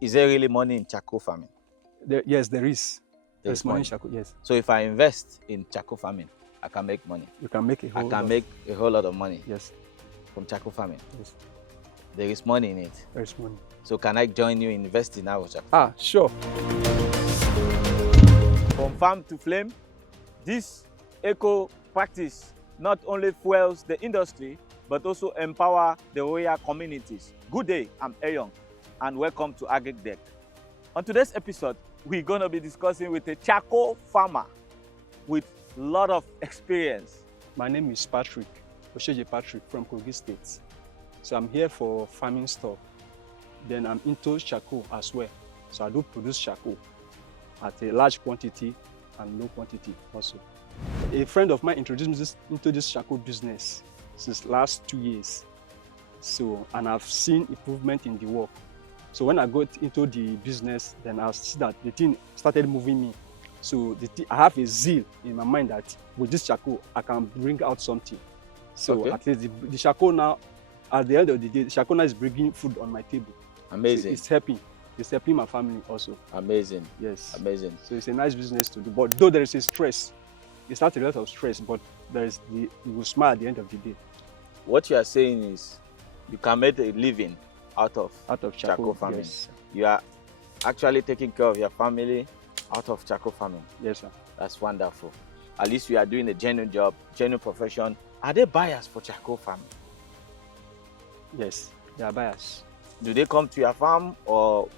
Is there really money in charcoal farming? Yes, there is. There's money in money. charcoal, yes. So if I invest in charcoal farming, I can make money. You can make a I whole can lot. make a whole lot of money Yes, from charcoal farming. yes, There is money in it. there is money. So can I join you in investing now with charcoal? Ah, sure. From farm to flame, this eco practice not only fuels the industry, but also empower the royal communities. Good day, I'm Eyong, and welcome to Agric Deck. On today's episode, we're going to be discussing with a charcoal farmer with a lot of experience. My name is Patrick, Osheje Patrick from Kogi State. So I'm here for farming stuff. Then I'm into charcoal as well. So I do produce charcoal at a large quantity and low quantity also. A friend of mine introduced me into this charcoal business since last 2 years. So, and I've seen improvement in the work. So when I got into the business, then I see that the thing started moving me. So I have a zeal in my mind that with this charcoal, I can bring out something. So Okay. at least the charcoal now, at the end of the day, the charcoal now is bringing food on my table. Amazing. So it's helping my family also. Amazing. Yes. Amazing. So it's a nice business to do. But though there is a stress, it's not a lot of stress, but you will smile at the end of the day. What you are saying is you can make a living out of charcoal farming. Yes. You are actually taking care of your family out of charcoal farming. Yes, sir. That's wonderful. At least you are doing a genuine job, genuine profession. Are there buyers for charcoal farming? Yes, they are buyers. Do they come to your farm or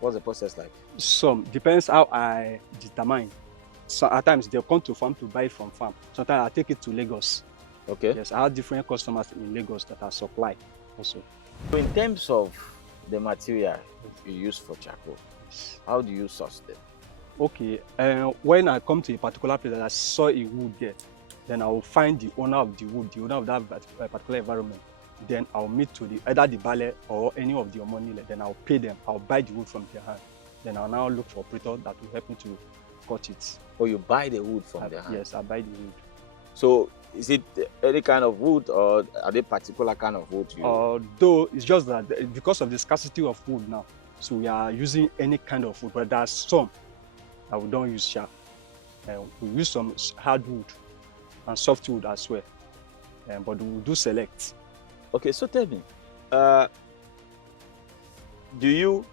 what's the process like? Some depends how I determine. So at times they'll come to farm to buy from farm. Sometimes I take it to Lagos. Okay. Yes, I have different customers in Lagos that are supply also. So in terms of the material you use for charcoal, how do you source them? Okay, when I come to a particular place and I saw a wood there, then I will find the owner of the wood, the owner of that particular environment. Then I'll meet to either the ballet or any of the money. Then I'll pay them. I'll buy the wood from their hand. Then I'll now look for operator that will help me to cut it. Or you buy the wood from their hand? Yes, I buy the wood. So is it any kind of wood or are they particular kind of wood? Though it's just that because of the scarcity of wood now, so we are using any kind of wood, but there's some that we don't use sharp. We use some hardwood and softwood as well, but we do select. Okay, so tell me, do you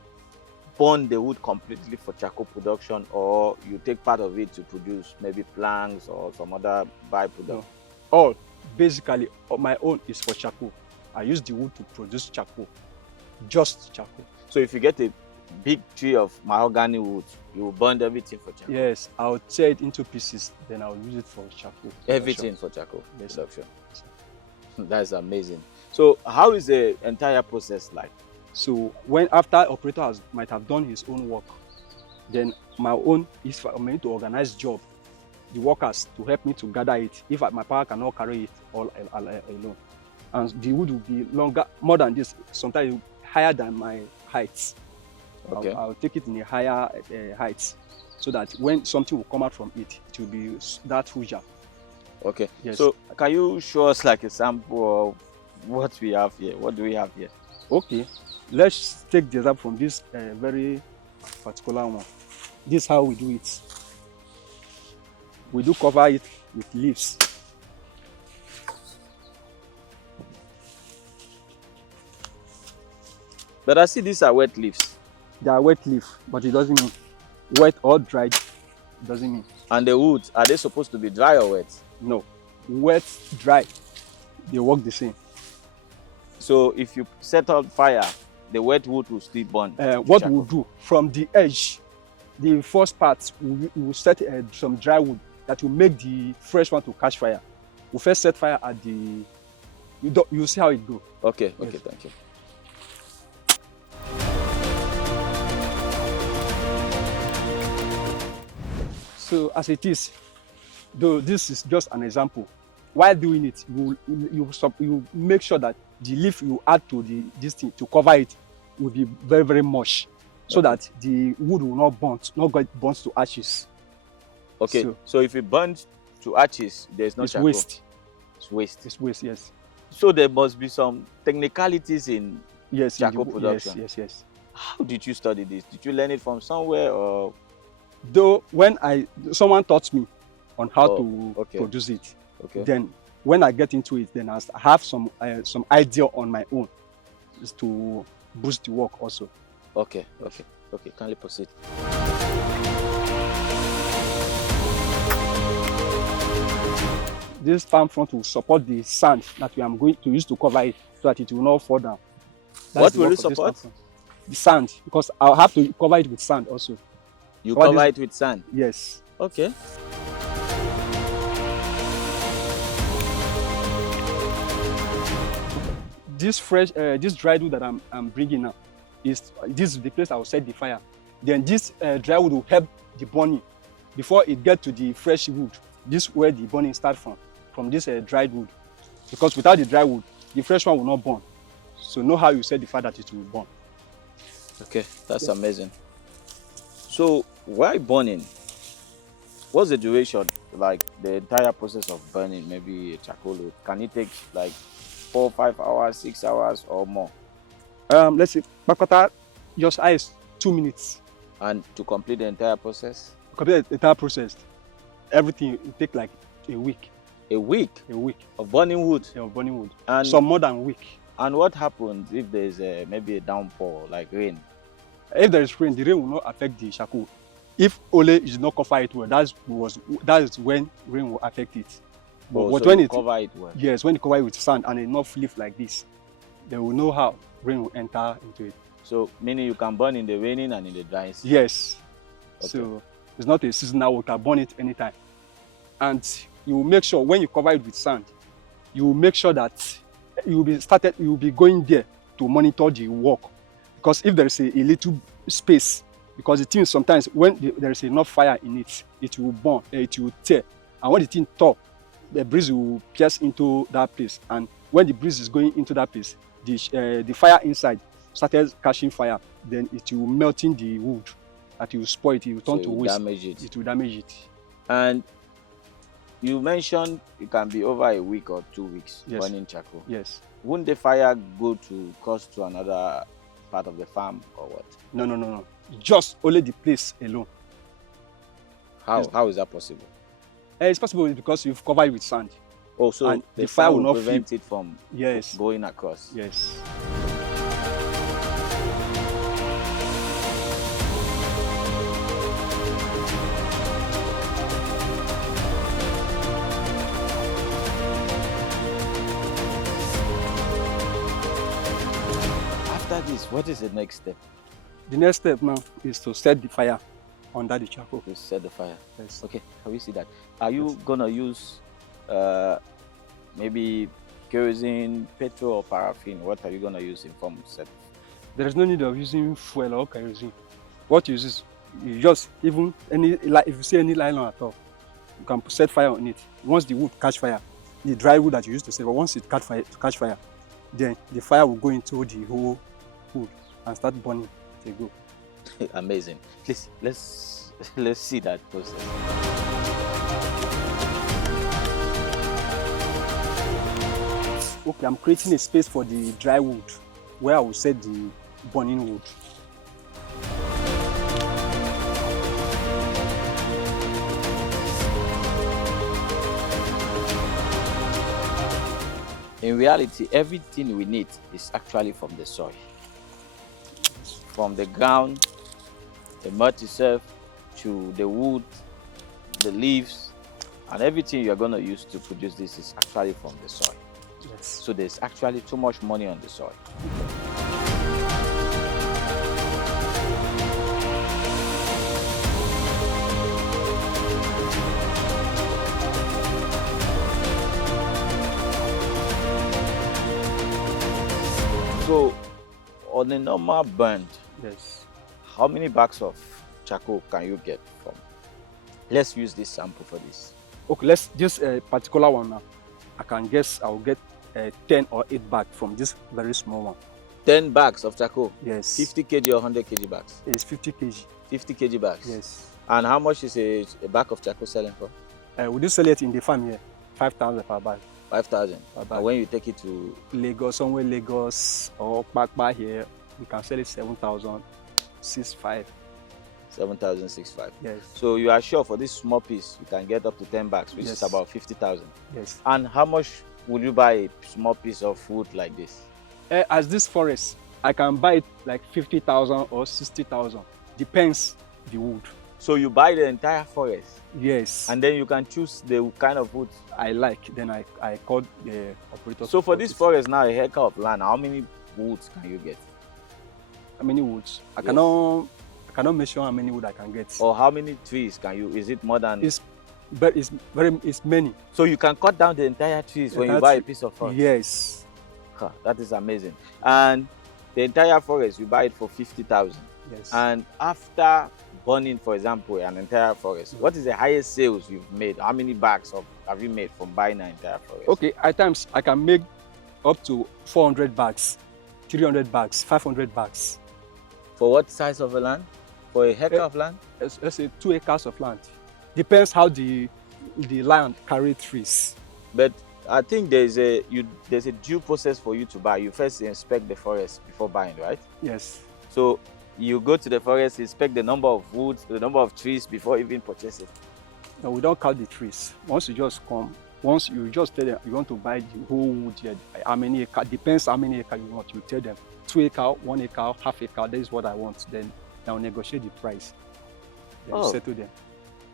burn the wood completely for charcoal production, or you take part of it to produce maybe planks or some other byproduct? No. All basically my own is for charcoal. I use the wood to produce charcoal, just charcoal. So if you get a big tree of mahogany wood, you will burn everything for charcoal? Yes, I'll tear it into pieces, then I'll use it for charcoal. Everything for charcoal Yes. production. That's amazing. So how is the entire process like? So when after operator might have done his own work, then my own is for me to organize job, the workers to help me to gather it. If my power cannot carry it all alone, and the wood will be longer, more than this, sometimes higher than my height. Okay. I'll take it in a higher height, so that when something will come out from it, it will be that huge. Okay. Yes. So can you show us like a sample of what we have here? What do we have here? Okay, let's take the example from this very particular one. This is how we do it. We do cover it with leaves. But I see these are wet leaves. They are wet leaf, but it doesn't mean wet or dried. It doesn't mean. And the wood, are they supposed to be dry or wet? No, wet, dry, they work the same. So if you set on fire, the wet wood will still burn. What we'll do from the edge, the first part, we will set some dry wood that will make the fresh one to catch fire. We first set fire at the. You see how it goes. Okay. Yes. Okay. Thank you. So as it is, though this is just an example, while doing it, you make sure that the leaf you add to this thing to cover it will be very, very much, so that the wood will not get burnt to ashes. Okay. So if it burns to ashes, there's no it's charcoal. waste. It's waste. It's waste, yes. So there must be some technicalities in Yes, charcoal production. Yes. How did you study this? Did you learn it from somewhere or? Though when someone taught me on how Oh, to okay. produce it, Okay. then when I get into it, then I have some idea on my own to boost the work also. Okay. Kindly proceed. This palm front will support the sand that we are going to use to cover it so that it will not fall down. What will it support? The sand, because I'll have to cover it with sand also. You cover it with sand? Yes. Okay. This dried wood that I'm bringing now this is the place I will set the fire. Then this dry wood will help the burning before it gets to the fresh wood. This is where the burning starts from this dried wood, because without the dry wood, the fresh one will not burn. So know how you set the fire that it will burn. Okay, that's amazing. So why burning? What's the duration, like the entire process of burning? Maybe a charcoal wood, can it take like 4, 5 hours, 6 hours or more? Let's say Bakota, just ice 2 minutes. And to complete the entire process? Complete the entire process, everything will take like a week. A week? A week. Of burning wood? Yeah, of burning wood. And some more than a week. And what happens if there's maybe a downpour, like rain? If there is rain, the rain will not affect the charcoal. If only is not cover it well, that is when rain will affect it. But so when it cover it well? Yes, when you cover it with sand and enough leaf like this, they will know how rain will enter into it. So meaning you can burn in the raining and in the dry season? Yes. Okay. So it's not a seasonal work, you can burn it anytime. And you will make sure when you cover it with sand, you will make sure that you will be going there to monitor the work. Because if there is a little space, because the thing sometimes when there is enough fire in it, it will burn, it will tear. And when the thing top, the breeze will pierce into that place. And when the breeze is going into that place, the fire inside started catching fire. Then it will melting the wood. That will spoil it. It will turn to waste. Damage it. It will damage it. And you mentioned it can be over a week or 2 weeks burning charcoal. Yes. Wouldn't the fire go to cause to another part of the farm or what? No. Just only the place alone. How is that possible? It's possible because you've covered it with sand. Oh, so and the fire will not prevent it from going across? Yes. After this, what is the next step? The next step now is to set the fire under the charcoal. To set the fire? Yes. Okay, can we see that? Are you gonna use maybe kerosene, petrol or paraffin? What are you gonna use in form of set? There is no need of using fuel or kerosene. What you use is you just if you see any nylon at all, you can set fire on it. Once the wood catch fire, the dry wood that you used to set, but once it catch fire, then the fire will go into the whole wood and start burning. They go. Amazing. Please let's see that process. Okay, I'm creating a space for the dry wood where I will set the burning wood. In reality, everything we need is actually from the soil. From the ground, the mud itself, to the wood, the leaves, and everything you're going to use to produce this is actually from the soil. Yes. So there's actually too much money on the soil. So on a normal burn, yes, how many bags of charcoal can you get from? Let's use this sample for this. Okay, let's this particular one now. I can guess I'll get 10 or 8 bags from this very small one. 10 bags of charcoal? Yes. 50 kg or 100 kg bags? It's 50 kg. 50 kg bags? Yes. And how much is a bag of charcoal selling for? We do sell it in the farm here, 5,000 per bag. 5,000? Per bag. And when you take it to Lagos, somewhere Lagos or Pakpa here, we can sell it 7,065. 7,065. Yes. So you are sure for this small piece you can get up to 10 bags, which is Yes. about 50,000. Yes. And how much would you buy a small piece of wood like this? As this forest, I can buy it like 50,000 or 60,000. Depends the wood. So you buy the entire forest, Yes. and then you can choose the kind of wood I like. Then I call the operator. So for this forest now, a hectare of land, how many woods can you get? How many woods? I Yes. cannot measure how many wood I can get. Or how many trees can you? Is it more than? It's many. So you can cut down the entire trees when you Entire buy a tree. piece of forest. Yes. Huh, that is amazing. And the entire forest, you buy it for 50,000. Yes. And after burning, for example, an entire forest, what is the highest sales you've made? How many bags have you made from buying an entire forest? Okay, at times I can make up to 400 bags, 300 bags, 500 bags. For what size of a land? For a hectare of land? Let's say 2 acres of land. Depends how the land carry trees. But I think there's a due process for you to buy. You first inspect the forest before buying, right? Yes. So you go to the forest, inspect the number of woods, the number of trees before even purchasing. No, we don't count the trees. Once you just come, once you just tell them you want to buy the whole wood here, how many acre, depends how many acre you want. You tell them 2 acre, 1 acre, half acre, that is what I want. Then I'll negotiate the price. Then Oh. settle them.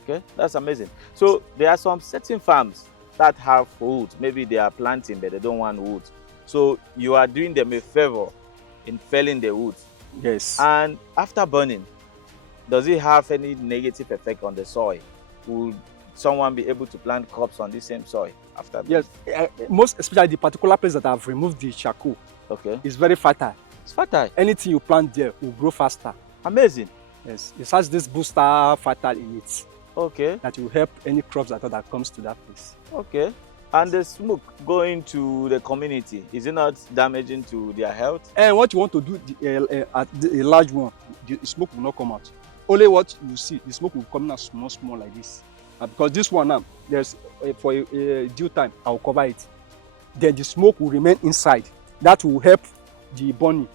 Okay, that's amazing. So there are some certain farms that have wood. Maybe they are planting, but they don't want wood. So you are doing them a favor in felling the wood. Yes. And after burning, does it have any negative effect on the soil? Will someone be able to plant crops on the same soil after? Yes. Most especially the particular place that I've removed the charcoal Okay. is very fertile. It's fertile. Anything you plant there will grow faster. Amazing. Yes. It has this booster fertile in it Okay. that will help any crops that comes to that place. Okay. And the smoke going to the community, is it not damaging to their health? And what you want to do at a large one, the smoke will not come out. Only what you see, the smoke will come out small like this. Because this one now, there's for a due time, I will cover it. Then the smoke will remain inside. That will help the burning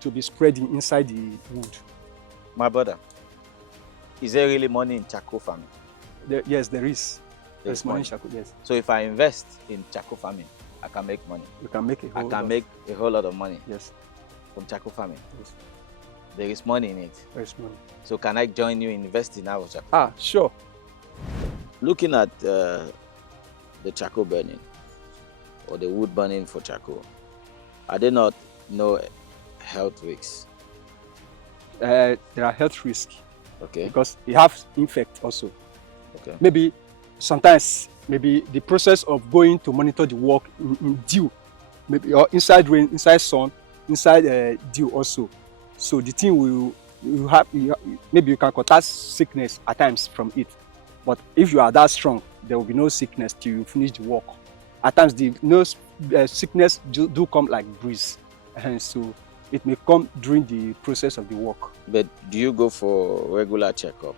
to be spreading inside the wood. My brother, is there really money in charcoal farming? Yes, there is. There's There's money money. in charcoal, yes. So if I invest in charcoal farming, I can make money. You can make a I whole can lot. make a whole lot of money Yes, from charcoal farming. yes, There is money in it. there is money. So can I join you in investing now with charcoal? Ah, sure. Looking at the charcoal burning or the wood burning for charcoal, are there not no health risks? There are health risks Okay. because it has infect also. Okay. Maybe sometimes the process of going to monitor the work in dew, maybe or inside rain, inside sun, inside dew also. So the thing maybe you can contact sickness at times from it. But if you are that strong, there will be no sickness till you finish the work. At times sickness do come like breeze, and so it may come during the process of the work. But do you go for regular checkup?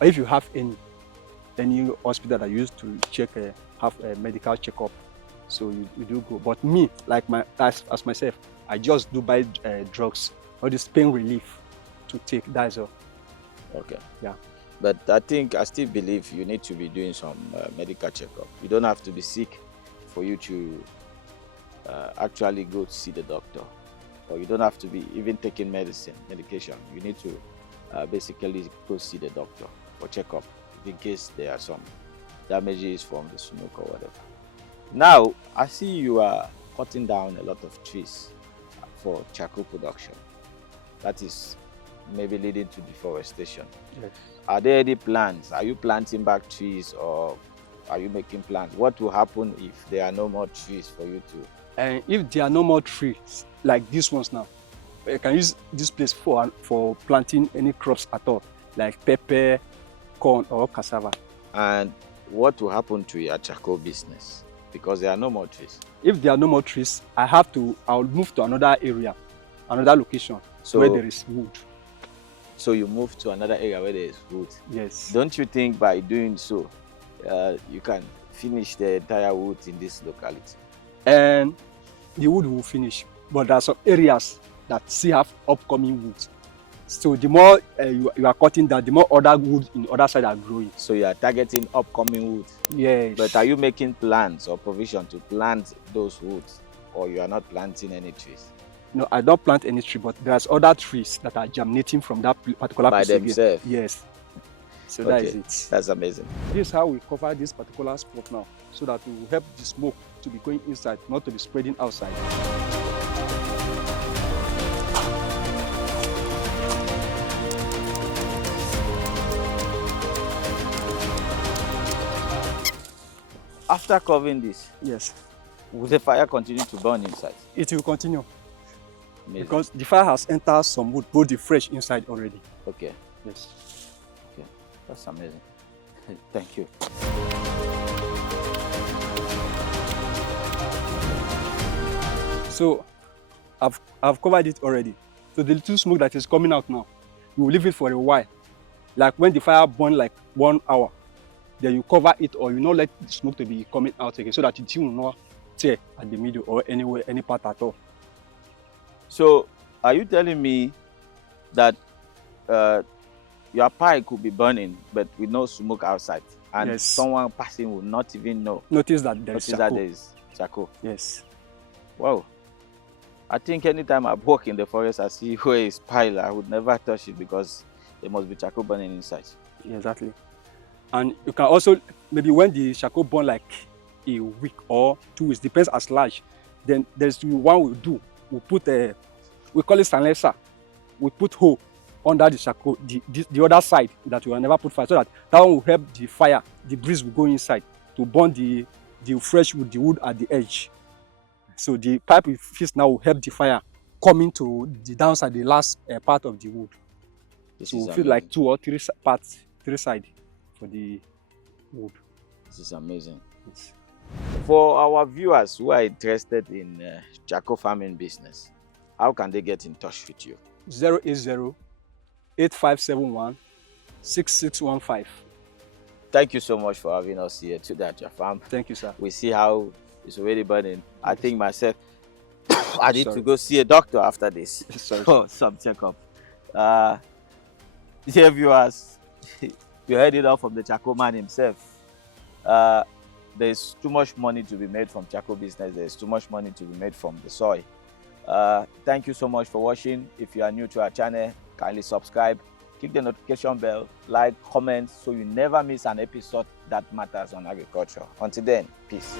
If you have any hospital that used to check have a medical checkup, so you do go. But me, like as myself, I just do buy drugs or this pain relief to take. That's all. Okay. Yeah. But I still believe you need to be doing some medical checkup. You don't have to be sick for you to actually go to see the doctor, or you don't have to be even taking medication. You need to basically go see the doctor for checkup in case there are some damages from the smoke or whatever. Now, I see you are cutting down a lot of trees for charcoal production. That is maybe leading to deforestation. Yes. Are there any plans? Are you planting back trees, or are you making plans? What will happen if there are no more trees for you to? And if there are no more trees like these ones now, you can use this place for planting any crops at all, like pepper, corn, or cassava. And what will happen to your charcoal business? Because there are no more trees. If there are no more trees, I'll move to another area, another location where there is wood. So you move to another area where there is wood. Yes. Don't you think by doing so, you can finish the entire wood in this locality? And the wood will finish, but there are some areas that still have upcoming wood. So the more you are cutting that, the more other wood in the other side are growing. So you are targeting upcoming wood. Yes. But are you making plans or provision to plant those woods, or you are not planting any trees? No, I don't plant any tree, but there's other trees that are germinating from that particular By piece again. themselves? Yes. So Okay, that is it. that's amazing. This is how we cover this particular spot now, so that we will help the smoke to be going inside, not to be spreading outside. After covering this, Yes, will the fire continue to burn inside? it will continue Amazing. because the fire has entered some wood, both the fresh inside already. Okay, Yes. okay, that's amazing. Thank you. So I've covered it already. So the little smoke that is coming out now, you will leave it for a while. Like when the fire burn like 1 hour, then you cover it, or you not let the smoke to be coming out again, so that it will not tear at the middle or anywhere, any part at all. So, are you telling me that your pie could be burning, but with no smoke outside, and Yes. someone passing will not even know? Notice that there is Notice that charcoal. there is charcoal. Yes. Wow. I think anytime I walk in the forest, I see where is pile, I would never touch it because there must be charcoal burning inside. Exactly. And you can also, maybe when the charcoal burn like a week or 2 weeks, depends as large, then there's the one we do. We put we call it silencer. We put hole under the charcoal, the other side that we will never put fire, so that one will help the fire, the breeze will go inside to burn the fresh wood, the wood at the edge. So the pipe we fix now will help the fire coming to the downside, the last part of the wood. This So is we feel like amazing. 2 or 3 parts, 3 sides for the wood. This is amazing. Yes. For our viewers who are interested in charcoal farming business, how can they get in touch with you? 080-8571-6615. Thank you so much for having us here today at your farm. Thank you, sir. We see how it's already burning. I think myself, I need to Sorry. go see a doctor after this. Sorry. For some checkup. Dear viewers, you heard it all from the charcoal man himself. There's too much money to be made from charcoal business. There's too much money to be made from the soil. Thank you so much for watching. If you are new to our channel, kindly subscribe, click the notification bell, like, comment, so you never miss an episode that matters on agriculture. Until then, peace.